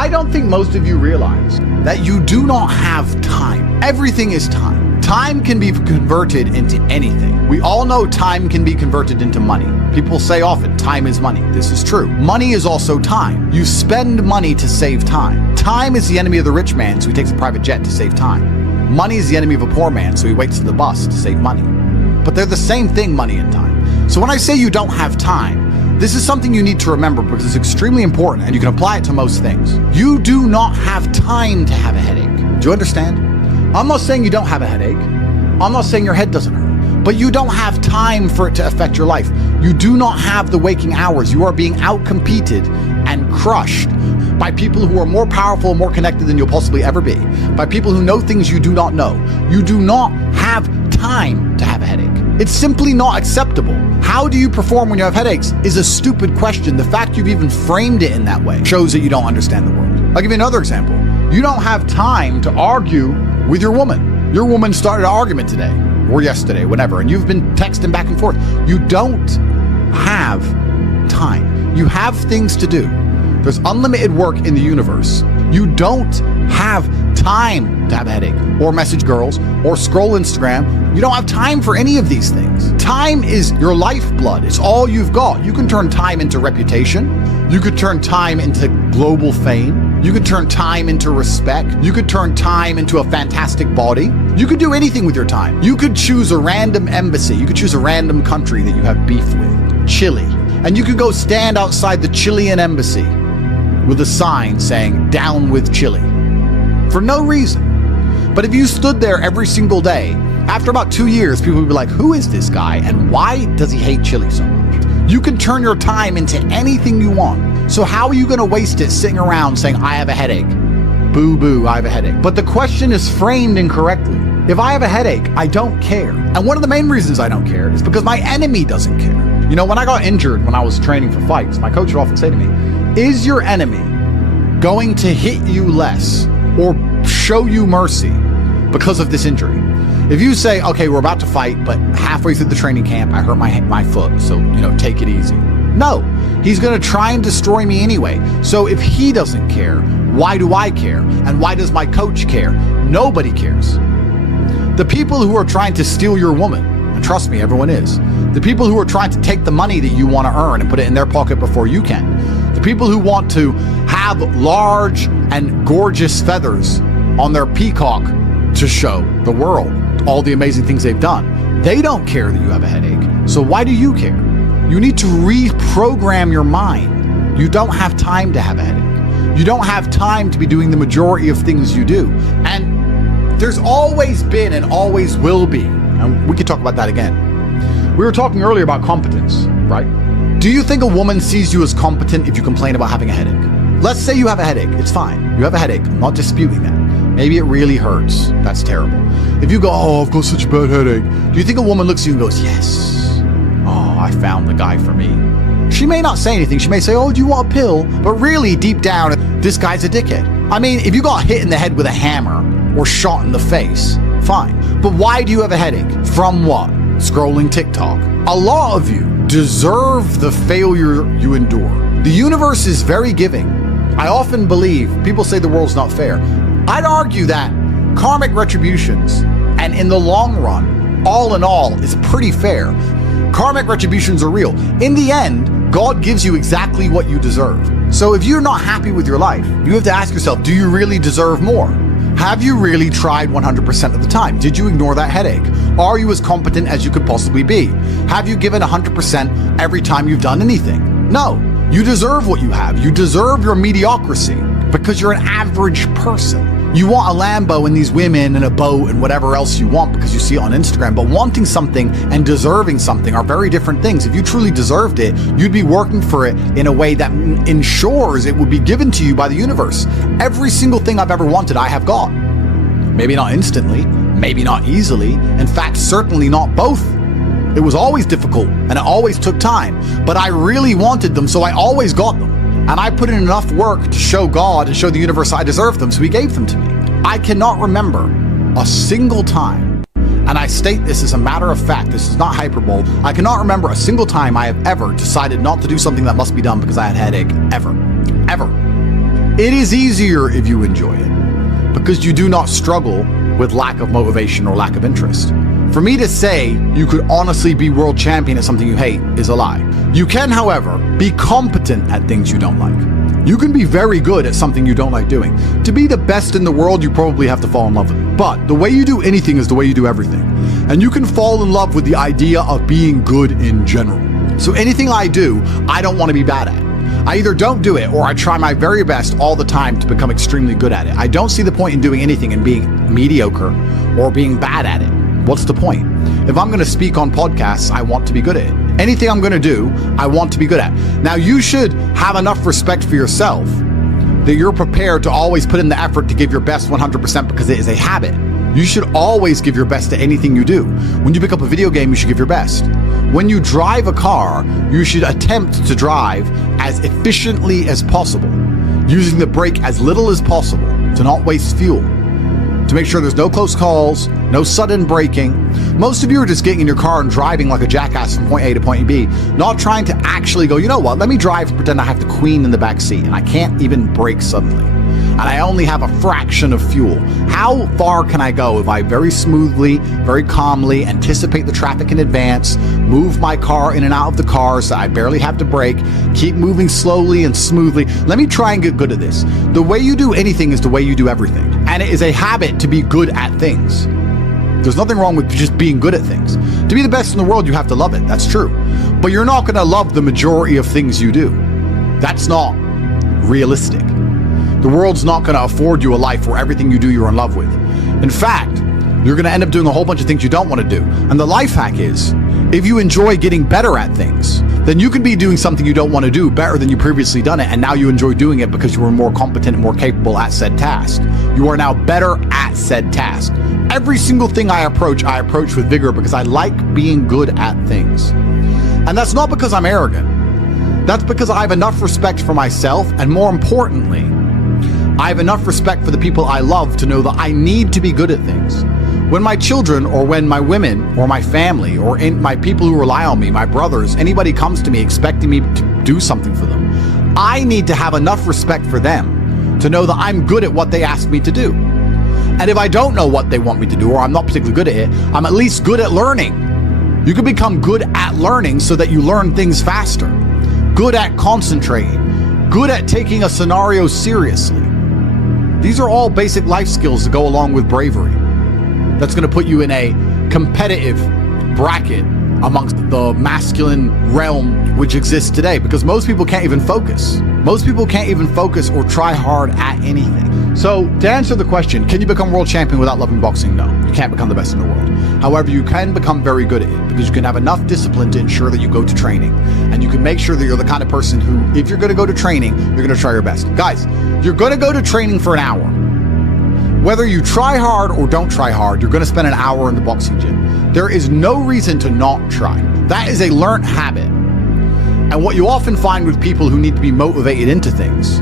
I don't think most of you realize that you do not have time. Everything is time. Time can be converted into anything. We all know time can be converted into money. People say often, time is money. This is true. Money is also time. You spend money to save time. Time is the enemy of the rich man, so he takes a private jet to save time. Money is the enemy of a poor man, so he waits for the bus to save money. But they're the same thing, money and time. So when I say you don't have time, this is something you need to remember because it's extremely important and you can apply it to most things. You do not have time to have a headache. Do you understand? I'm not saying you don't have a headache. I'm not saying your head doesn't hurt. But you don't have time for it to affect your life. You do not have the waking hours. You are being outcompeted and crushed by people who are more powerful, more connected than you'll possibly ever be, by people who know things you do not know. You do not have time to have a headache. It's simply not acceptable. How do you perform when you have headaches is a stupid question. The fact you've even framed it in that way shows that you don't understand the world. I'll give you another example. You don't have time to argue with your woman. Your woman started an argument today or yesterday, whenever, and you've been texting back and forth. You don't have time. You have things to do. There's unlimited work in the universe. You don't have time to have a headache or message girls or scroll Instagram. You don't have time for any of these things. Time is your lifeblood. It's all you've got. You can turn time into reputation. You could turn time into global fame. You could turn time into respect. You could turn time into a fantastic body. You could do anything with your time. You could choose a random embassy. You could choose a random country that you have beef with. Chile. And you could go stand outside the Chilean embassy with a sign saying, "Down with Chile," for no reason. But if you stood there every single day, after about 2 years, people would be like, who is this guy and why does he hate Chile so much? You can turn your time into anything you want. So how are you going to waste it sitting around saying, I have a headache? Boo boo, I have a headache. But the question is framed incorrectly. If I have a headache, I don't care. And one of the main reasons I don't care is because my enemy doesn't care. You know, when I got injured when I was training for fights, my coach would often say to me, is your enemy going to hit you less or show you mercy because of this injury? If you say, okay, we're about to fight, but halfway through the training camp, I hurt my foot, so, take it easy. No, he's going to try and destroy me anyway. So if he doesn't care, why do I care? And why does my coach care? Nobody cares. The people who are trying to steal your woman, and trust me, everyone is, the people who are trying to take the money that you want to earn and put it in their pocket before you can, the people who want to have large and gorgeous feathers on their peacock to show the world all the amazing things they've done, they don't care that you have a headache. So why do you care? You need to reprogram your mind. You don't have time to have a headache. You don't have time to be doing the majority of things you do. And there's always been and always will be, and we could talk about that again. We were talking earlier about competence, right? Do you think a woman sees you as competent if you complain about having a headache? Let's say you have a headache. It's fine. You have a headache. I'm not disputing that. Maybe it really hurts. That's terrible. If you go, oh, I've got such a bad headache, do you think a woman looks at you and goes, yes, oh, I found the guy for me? She may not say anything. She may say, oh, do you want a pill? But really, deep down, this guy's a dickhead. I mean, if you got hit in the head with a hammer or shot in the face, fine. But why do you have a headache? From what? Scrolling TikTok. A lot of you deserve the failure you endure. The universe is very giving. I often believe, people say the world's not fair. I'd argue that karmic retributions, and in the long run, all in all, is pretty fair. Karmic retributions are real. In the end, God gives you exactly what you deserve. So if you're not happy with your life, you have to ask yourself, do you really deserve more? Have you really tried 100% of the time? Did you ignore that headache? Are you as competent as you could possibly be? Have you given 100% every time you've done anything? No. You deserve what you have. You deserve your mediocrity because you're an average person. You want a Lambo and these women and a boat and whatever else you want because you see it on Instagram, but wanting something and deserving something are very different things. If you truly deserved it, you'd be working for it in a way that ensures it would be given to you by the universe. Every single thing I've ever wanted, I have got. Maybe not instantly, maybe not easily, in fact, certainly not both. It was always difficult and it always took time, but I really wanted them, so I always got them. And I put in enough work to show God and show the universe I deserved them, so he gave them to me. I cannot remember a single time, and I state this as a matter of fact, this is not hyperbole, I cannot remember a single time I have ever decided not to do something that must be done because I had a headache, ever. It is easier if you enjoy it, because you do not struggle with lack of motivation or lack of interest. For me to say you could honestly be world champion at something you hate is a lie. You can, however, be competent at things you don't like. You can be very good at something you don't like doing. To be the best in the world, you probably have to fall in love with it. But the way you do anything is the way you do everything. And you can fall in love with the idea of being good in general. So anything I do, I don't want to be bad at. I either don't do it or I try my very best all the time to become extremely good at it. I don't see the point in doing anything and being mediocre or being bad at it. What's the point? If I'm going to speak on podcasts, I want to be good at it. Anything I'm going to do, I want to be good at. Now, you should have enough respect for yourself that you're prepared to always put in the effort to give your best 100% because it is a habit. You should always give your best at anything you do. When you pick up a video game, you should give your best. When you drive a car, you should attempt to drive as efficiently as possible, using the brake as little as possible to not waste fuel, to make sure there's no close calls, no sudden braking. Most of you are just getting in your car and driving like a jackass from point A to point B, not trying to actually go, you know what, let me drive and pretend I have the queen in the back seat and I can't even brake suddenly. And I only have a fraction of fuel. How far can I go if I very smoothly, very calmly anticipate the traffic in advance, move my car in and out of the car so I barely have to brake, keep moving slowly and smoothly? Let me try and get good at this. The way you do anything is the way you do everything. And it is a habit to be good at things. There's nothing wrong with just being good at things. To be the best in the world, you have to love it. That's true. But you're not going to love the majority of things you do. That's not realistic. The world's not going to afford you a life where everything you do you're in love with. In fact, you're going to end up doing a whole bunch of things you don't want to do. And the life hack is, if you enjoy getting better at things, then you can be doing something you don't want to do better than you previously done it, and now you enjoy doing it because you were more competent and more capable at said task. You are now better at said task. Every single thing I approach with vigor because I like being good at things. And that's not because I'm arrogant. That's because I have enough respect for myself, and more importantly, I have enough respect for the people I love to know that I need to be good at things. When my children, or when my women, or my family, or my people who rely on me, my brothers, anybody comes to me expecting me to do something for them, I need to have enough respect for them to know that I'm good at what they ask me to do. And if I don't know what they want me to do, or I'm not particularly good at it, I'm at least good at learning. You can become good at learning so that you learn things faster. Good at concentrating. Good at taking a scenario seriously. These are all basic life skills that go along with bravery. That's going to put you in a competitive bracket amongst the masculine realm which exists today, because most people can't even focus. Most people can't even focus or try hard at anything. So to answer the question, can you become world champion without loving boxing? No, you can't become the best in the world. However, you can become very good at it because you can have enough discipline to ensure that you go to training, and you can make sure that you're the kind of person who, if you're going to go to training, you're going to try your best. Guys, you're going to go to training for an hour. Whether you try hard or don't try hard, you're going to spend an hour in the boxing gym. There is no reason to not try. That is a learned habit. And what you often find with people who need to be motivated into things,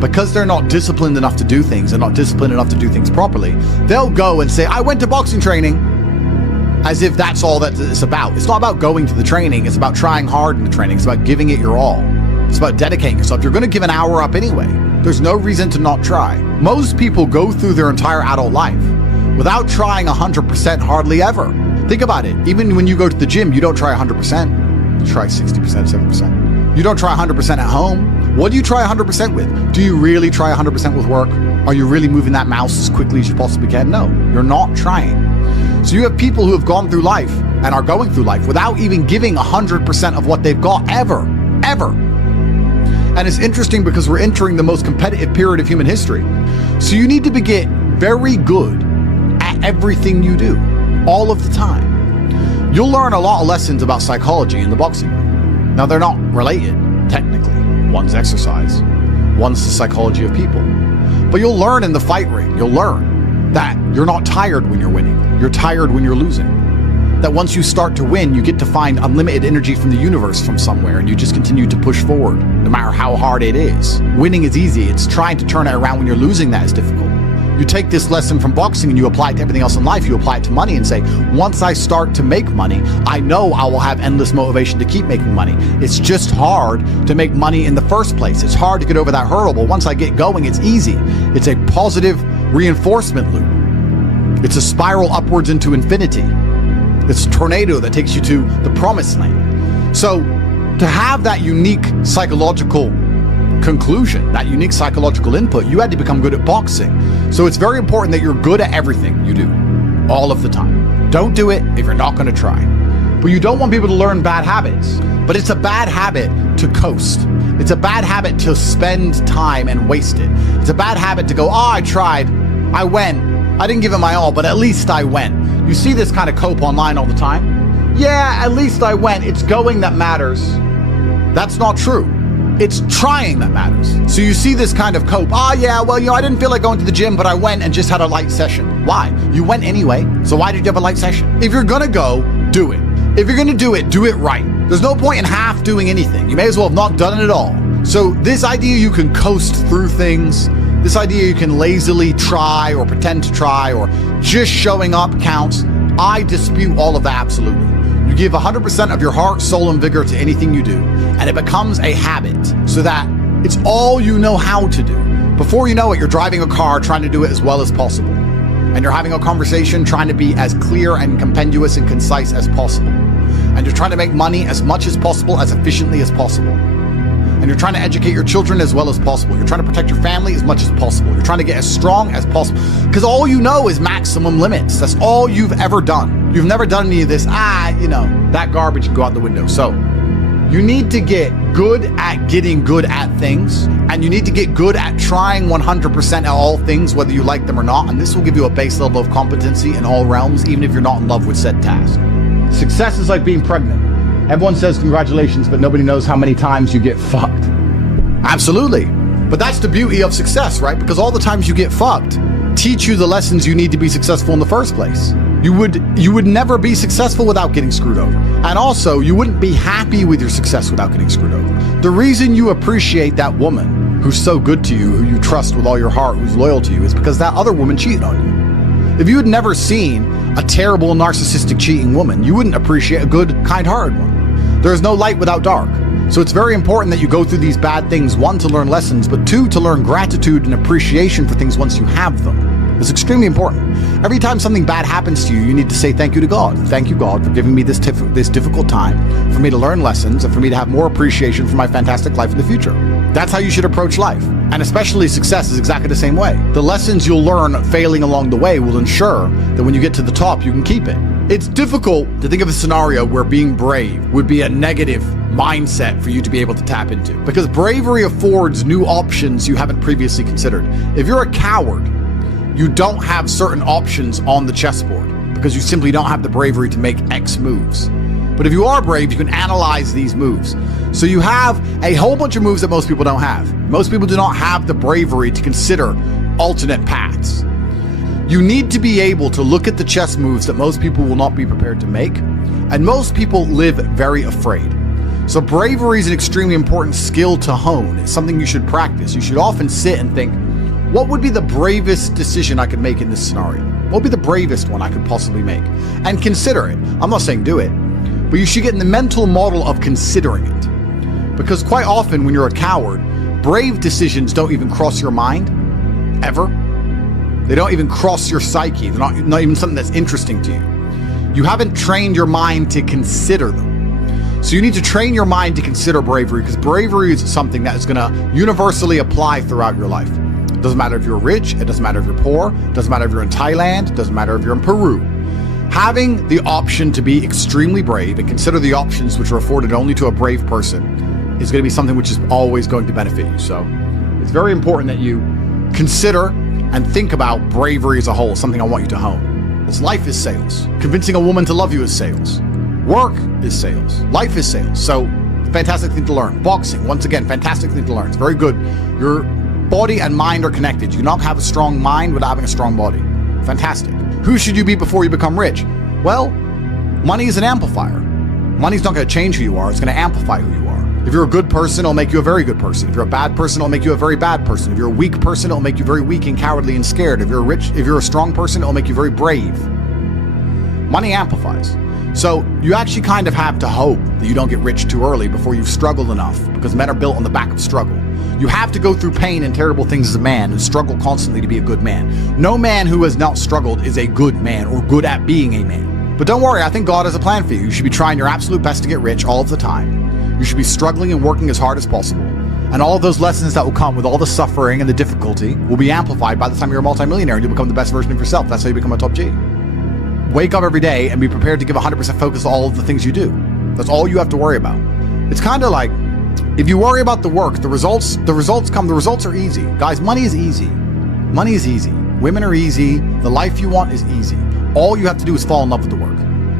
because they're not disciplined enough to do things and not disciplined enough to do things properly, they'll go and say, I went to boxing training, as if that's all that it's about. It's not about going to the training. It's about trying hard in the training. It's about giving it your all. It's about dedicating yourself. You're going to give an hour up anyway. There's no reason to not try. Most people go through their entire adult life without trying 100% hardly ever. Think about it. Even when you go to the gym, you don't try 100%. You try 60%, 70%. You don't try 100% at home. What do you try 100% with? Do you really try 100% with work? Are you really moving that mouse as quickly as you possibly can? No, you're not trying. So you have people who have gone through life and are going through life without even giving 100% of what they've got ever. And it's interesting because we're entering the most competitive period of human history. So you need to get very good at everything you do, all of the time. You'll learn a lot of lessons about psychology in the boxing ring. Now, they're not related, technically. One's exercise, one's the psychology of people. But you'll learn in the fight ring, you'll learn that you're not tired when you're winning. You're tired when you're losing. That once you start to win, you get to find unlimited energy from the universe from somewhere, and you just continue to push forward, no matter how hard it is. Winning is easy. It's trying to turn it around when you're losing that is difficult. You take this lesson from boxing and you apply it to everything else in life. You apply it to money and say, once I start to make money, I know I will have endless motivation to keep making money. It's just hard to make money in the first place. It's hard to get over that hurdle, but once I get going, it's easy. It's a positive reinforcement loop. It's a spiral upwards into infinity. It's a tornado that takes you to the promised land. So to have that unique psychological conclusion, that unique psychological input, you had to become good at boxing. So it's very important that you're good at everything you do, all of the time. Don't do it if you're not going to try. But you don't want people to learn bad habits. But it's a bad habit to coast. It's a bad habit to spend time and waste it. It's a bad habit to go, I tried, I went, I didn't give it my all, but at least I went. You see this kind of cope online all the time. Yeah, at least I went. It's going that matters. That's not true. It's trying that matters. So you see this kind of cope. Yeah, well, I didn't feel like going to the gym, but I went and just had a light session. Why? You went anyway. So why did you have a light session? If you're going to go, do it. If you're going to do it right. There's no point in half doing anything. You may as well have not done it at all. So this idea you can coast through things, this idea you can lazily try or pretend to try or just showing up counts, I dispute all of that absolutely. You give 100% of your heart, soul, and vigor to anything you do, and it becomes a habit so that it's all you know how to do. Before you know it, you're driving a car trying to do it as well as possible. And you're having a conversation trying to be as clear and compendious and concise as possible. And you're trying to make money as much as possible, as efficiently as possible. And you're trying to educate your children as well as possible. You're trying to protect your family as much as possible. You're trying to get as strong as possible. Because all you know is maximum limits. That's all you've ever done. You've never done any of this, that garbage can go out the window. So you need to get good at getting good at things. And you need to get good at trying 100% at all things, whether you like them or not. And this will give you a base level of competency in all realms, even if you're not in love with said task. Success is like being pregnant. Everyone says congratulations, but nobody knows how many times you get fucked. Absolutely. But that's the beauty of success, right? Because all the times you get fucked teach you the lessons you need to be successful in the first place. You would never be successful without getting screwed over. And also, you wouldn't be happy with your success without getting screwed over. The reason you appreciate that woman who's so good to you, who you trust with all your heart, who's loyal to you, is because that other woman cheated on you. If you had never seen a terrible, narcissistic, cheating woman, you wouldn't appreciate a good, kind-hearted one. There is no light without dark. So it's very important that you go through these bad things, one, to learn lessons, but two, to learn gratitude and appreciation for things once you have them. It's extremely important. Every time something bad happens to you, you need to say thank you to God. Thank you, God, for giving me this difficult time, for me to learn lessons, and for me to have more appreciation for my fantastic life in the future. That's how you should approach life. And especially success is exactly the same way. The lessons you'll learn failing along the way will ensure that when you get to the top, you can keep it. It's difficult to think of a scenario where being brave would be a negative mindset for you to be able to tap into, because bravery affords new options you haven't previously considered. If you're a coward, you don't have certain options on the chessboard because you simply don't have the bravery to make X moves. But if you are brave, you can analyze these moves. So you have a whole bunch of moves that most people don't have. Most people do not have the bravery to consider alternate paths. You need to be able to look at the chess moves that most people will not be prepared to make, and most people live very afraid. So bravery is an extremely important skill to hone. It's something you should practice. You should often sit and think, what would be the bravest decision I could make in this scenario? What would be the bravest one I could possibly make? And consider it. I'm not saying do it, but you should get in the mental model of considering it. Because quite often when you're a coward, brave decisions don't even cross your mind, ever. They don't even cross your psyche. They're not even something that's interesting to you. You haven't trained your mind to consider them. So you need to train your mind to consider bravery, because bravery is something that is going to universally apply throughout your life. It doesn't matter if you're rich, it doesn't matter if you're poor, it doesn't matter if you're in Thailand, it doesn't matter if you're in Peru. Having the option to be extremely brave and consider the options which are afforded only to a brave person is going to be something which is always going to benefit you. So it's very important that you consider and think about bravery as a whole, something I want you to hone. Because life is sales. Convincing a woman to love you is sales. Work is sales. Life is sales. So fantastic thing to learn. Boxing, once again, fantastic thing to learn. It's very good. Your body and mind are connected. You cannot have a strong mind without having a strong body. Fantastic. Who should you be before you become rich? Well, money is an amplifier. Money's not going to change who you are. It's going to amplify who you are. If you're a good person, it'll make you a very good person. If you're a bad person, it'll make you a very bad person. If you're a weak person, it'll make you very weak and cowardly and scared. If you're a strong person, it'll make you very brave. Money amplifies. So you actually kind of have to hope that you don't get rich too early before you've struggled enough, because men are built on the back of struggle. You have to go through pain and terrible things as a man and struggle constantly to be a good man. No man who has not struggled is a good man or good at being a man. But don't worry, I think God has a plan for you. You should be trying your absolute best to get rich all of the time. You should be struggling and working as hard as possible. And all of those lessons that will come with all the suffering and the difficulty will be amplified by the time you're a multimillionaire and you become the best version of yourself. That's how you become a top G. Wake up every day and be prepared to give 100% focus to all of the things you do. That's all you have to worry about. It's kind of like, if you worry about the work, the results come. The results are easy. Guys, money is easy. Money is easy. Women are easy. The life you want is easy. All you have to do is fall in love with the work.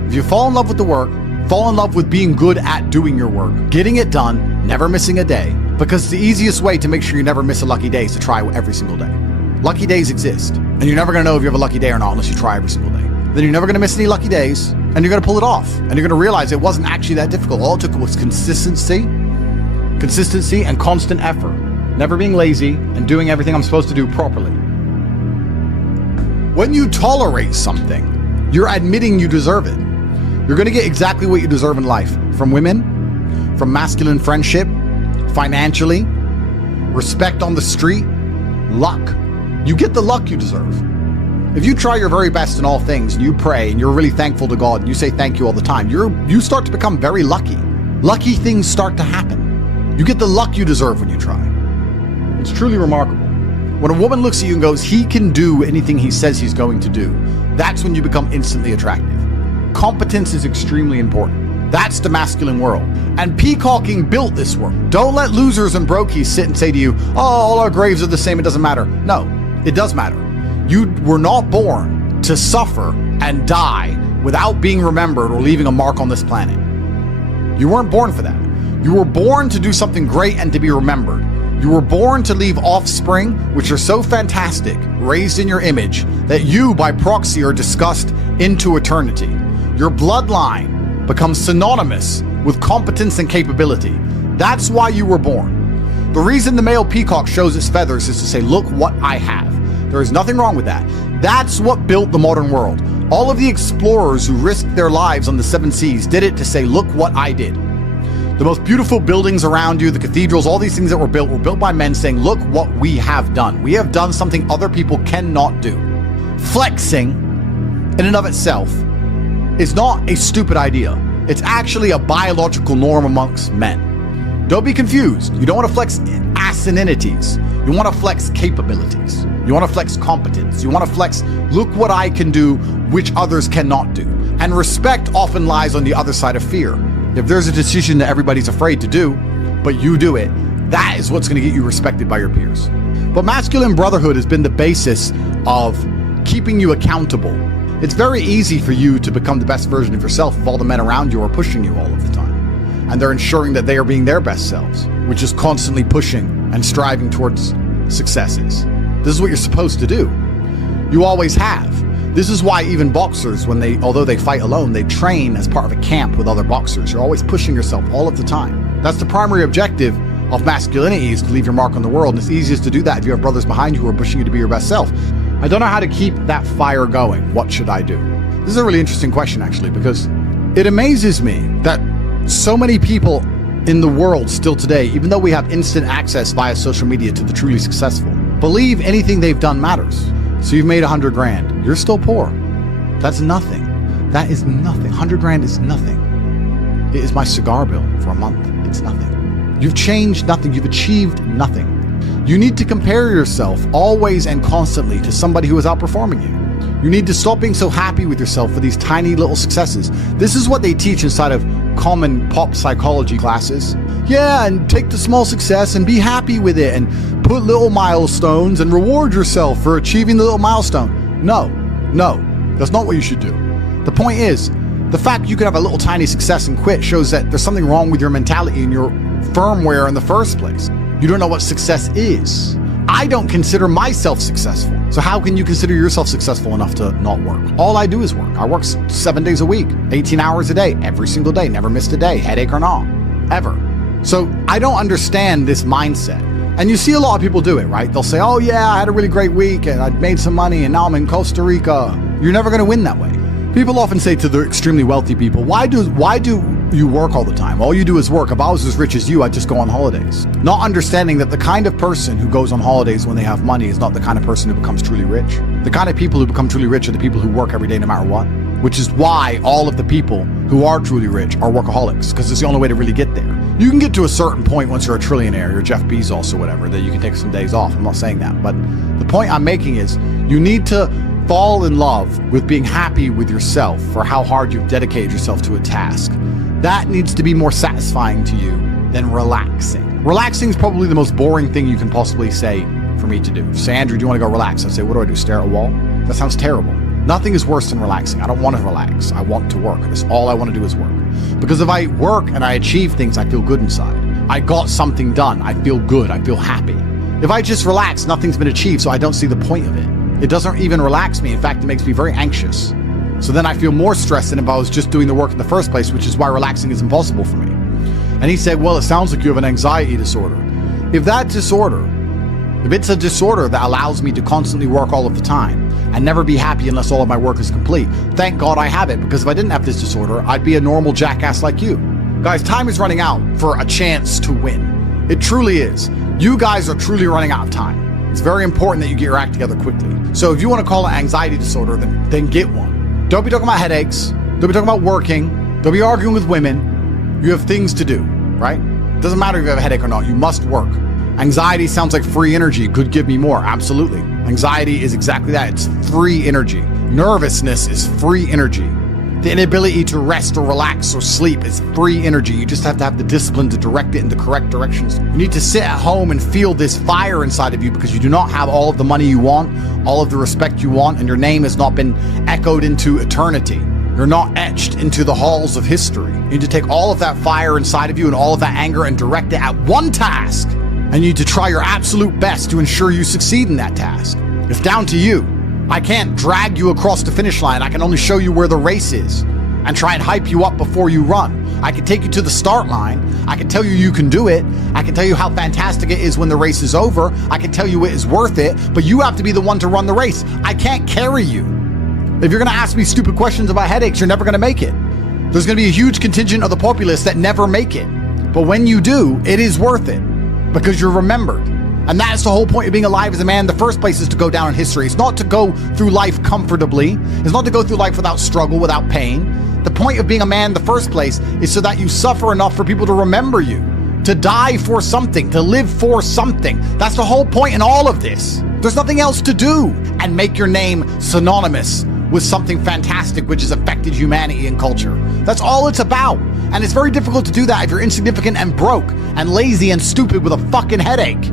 If you fall in love with the work, fall in love with being good at doing your work, getting it done, never missing a day, because the easiest way to make sure you never miss a lucky day is to try every single day. Lucky days exist, and you're never going to know if you have a lucky day or not unless you try every single day. Then you're never going to miss any lucky days, and you're going to pull it off, and you're going to realize it wasn't actually that difficult. All it took was consistency and constant effort, never being lazy and doing everything I'm supposed to do properly. When you tolerate something, you're admitting you deserve it. You're going to get exactly what you deserve in life, from women, from masculine friendship, financially, respect on the street, luck. You get the luck you deserve. If you try your very best in all things, and you pray, and you're really thankful to God, and you say thank you all the time, you start to become very lucky. Lucky things start to happen. You get the luck you deserve when you try. It's truly remarkable. When a woman looks at you and goes, he can do anything he says he's going to do, that's when you become instantly attractive. Competence is extremely important. That's the masculine world. And peacocking built this world. Don't let losers and brokies sit and say to you, oh, all our graves are the same, it doesn't matter. No, it does matter. You were not born to suffer and die without being remembered or leaving a mark on this planet. You weren't born for that. You were born to do something great and to be remembered. You were born to leave offspring, which are so fantastic, raised in your image, that you, by proxy, are discussed into eternity. Your bloodline becomes synonymous with competence and capability. That's why you were born. The reason the male peacock shows its feathers is to say, look what I have. There is nothing wrong with that. That's what built the modern world. All of the explorers who risked their lives on the 7 seas did it to say, look what I did. The most beautiful buildings around you, the cathedrals, all these things that were built by men saying, look what we have done. We have done something other people cannot do. Flexing, in and of itself, is not a stupid idea. It's actually a biological norm amongst men. Don't be confused. You don't want to flex asininities. You want to flex capabilities. You want to flex competence. You want to flex, look what I can do, which others cannot do. And respect often lies on the other side of fear. If there's a decision that everybody's afraid to do, but you do it, that is what's going to get you respected by your peers. But masculine brotherhood has been the basis of keeping you accountable. It's very easy for you to become the best version of yourself if all the men around you are pushing you all of the time. And they're ensuring that they are being their best selves, which is constantly pushing and striving towards successes. This is what you're supposed to do. You always have. This is why even boxers, although they fight alone, they train as part of a camp with other boxers. You're always pushing yourself all of the time. That's the primary objective of masculinity, is to leave your mark on the world. And it's easiest to do that if you have brothers behind you who are pushing you to be your best self. I don't know how to keep that fire going. What should I do? This is a really interesting question, actually, because it amazes me that so many people in the world still today, even though we have instant access via social media to the truly successful, believe anything they've done matters. So you've made 100 grand. You're still poor. That's nothing. That is nothing. 100 grand is nothing. It is my cigar bill for a month. It's nothing. You've changed nothing. You've achieved nothing. You need to compare yourself always and constantly to somebody who is outperforming you. You need to stop being so happy with yourself for these tiny little successes. This is what they teach inside of common pop psychology classes. Yeah, and take the small success and be happy with it and put little milestones and reward yourself for achieving the little milestone. No, that's not what you should do. The point is, the fact you can have a little tiny success and quit shows that there's something wrong with your mentality and your firmware in the first place. You don't know what success is. I don't consider myself successful. So how can you consider yourself successful enough to not work? All I do is work. I work 7 days a week, 18 hours a day, every single day, never missed a day, headache or not, ever. So I don't understand this mindset. And you see a lot of people do it, right? They'll say, oh yeah, I had a really great week and I made some money and now I'm in Costa Rica. You're never going to win that way. People often say to the extremely wealthy people, why do you work all the time? All you do is work. If I was as rich as you, I'd just go on holidays. Not understanding that the kind of person who goes on holidays when they have money is not the kind of person who becomes truly rich. The kind of people who become truly rich are the people who work every day no matter what. Which is why all of the people who are truly rich are workaholics, because it's the only way to really get there. You can get to a certain point once you're a trillionaire, you're Jeff Bezos or whatever, that you can take some days off. I'm not saying that. But the point I'm making is you need to fall in love with being happy with yourself for how hard you've dedicated yourself to a task. That needs to be more satisfying to you than relaxing. Relaxing is probably the most boring thing you can possibly say for me to do. Say, Andrew, do you want to go relax? I'd say, what do? Stare at a wall? That sounds terrible. Nothing is worse than relaxing. I don't want to relax. I want to work. That's all I want to do is work. Because if I work and I achieve things, I feel good inside. I got something done. I feel good. I feel happy. If I just relax, nothing's been achieved, so I don't see the point of it. It doesn't even relax me. In fact, it makes me very anxious. So then I feel more stressed than if I was just doing the work in the first place, which is why relaxing is impossible for me. And he said, well, it sounds like you have an anxiety disorder. If it's a disorder that allows me to constantly work all of the time and never be happy unless all of my work is complete, thank God I have it, because if I didn't have this disorder, I'd be a normal jackass like you. Guys, time is running out for a chance to win. It truly is. You guys are truly running out of time. It's very important that you get your act together quickly. So if you want to call it anxiety disorder, then get one. Don't be talking about headaches. Don't be talking about working. Don't be arguing with women. You have things to do, right? It doesn't matter if you have a headache or not. You must work. Anxiety sounds like free energy. Could give me more. Absolutely. Anxiety is exactly that. It's free energy. Nervousness is free energy. The inability to rest or relax or sleep is free energy. You just have to have the discipline to direct it in the correct directions. You need to sit at home and feel this fire inside of you because you do not have all of the money you want, all of the respect you want, and your name has not been echoed into eternity. You're not etched into the halls of history. You need to take all of that fire inside of you and all of that anger and direct it at one task. And you need to try your absolute best to ensure you succeed in that task. It's down to you. I can't drag you across the finish line. I can only show you where the race is and try and hype you up before you run. I can take you to the start line. I can tell you you can do it. I can tell you how fantastic it is when the race is over. I can tell you it is worth it, but you have to be the one to run the race. I can't carry you. If you're gonna ask me stupid questions about headaches, you're never gonna make it. There's gonna be a huge contingent of the populace that never make it. But when you do, it is worth it because you're remembered. And that's the whole point of being alive as a man in the first place, is to go down in history. It's not to go through life comfortably. It's not to go through life without struggle, without pain. The point of being a man in the first place is so that you suffer enough for people to remember you, to die for something, to live for something. That's the whole point in all of this. There's nothing else to do. And make your name synonymous with something fantastic which has affected humanity and culture. That's all it's about. And it's very difficult to do that if you're insignificant and broke and lazy and stupid with a fucking headache.